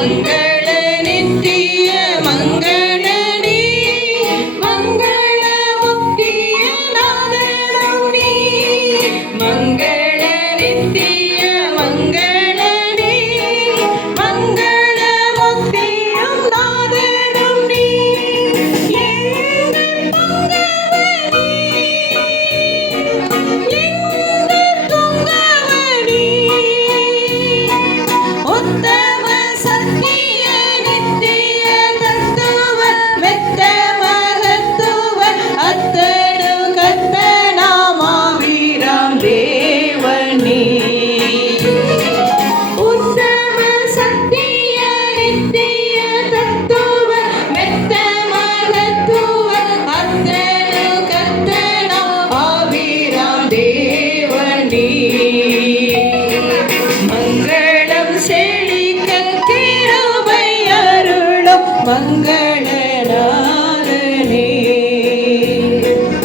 மங்கள நித்திய மங்களனே மங்கள முக்திய நாதனும் நீ மங்கள நித்திய மங்களனே மங்கள முக்தியும் நாதனும் நீ எங்கள் பொங்கவனே எங்கள் பொங்கவனே உத்தம சத்திய நித்திய தத்துவ மெத்த மகத்துவ அத்தனு கத்தனாமாவீராம் தேவனே உத்தம சத்திய நித்திய தத்துவ மெத்த மகத்துவ அத்தனு கத்தனாமாவீராம் தேவனே மங்களம் செழிக்க கிருபை அருளும் மங்கள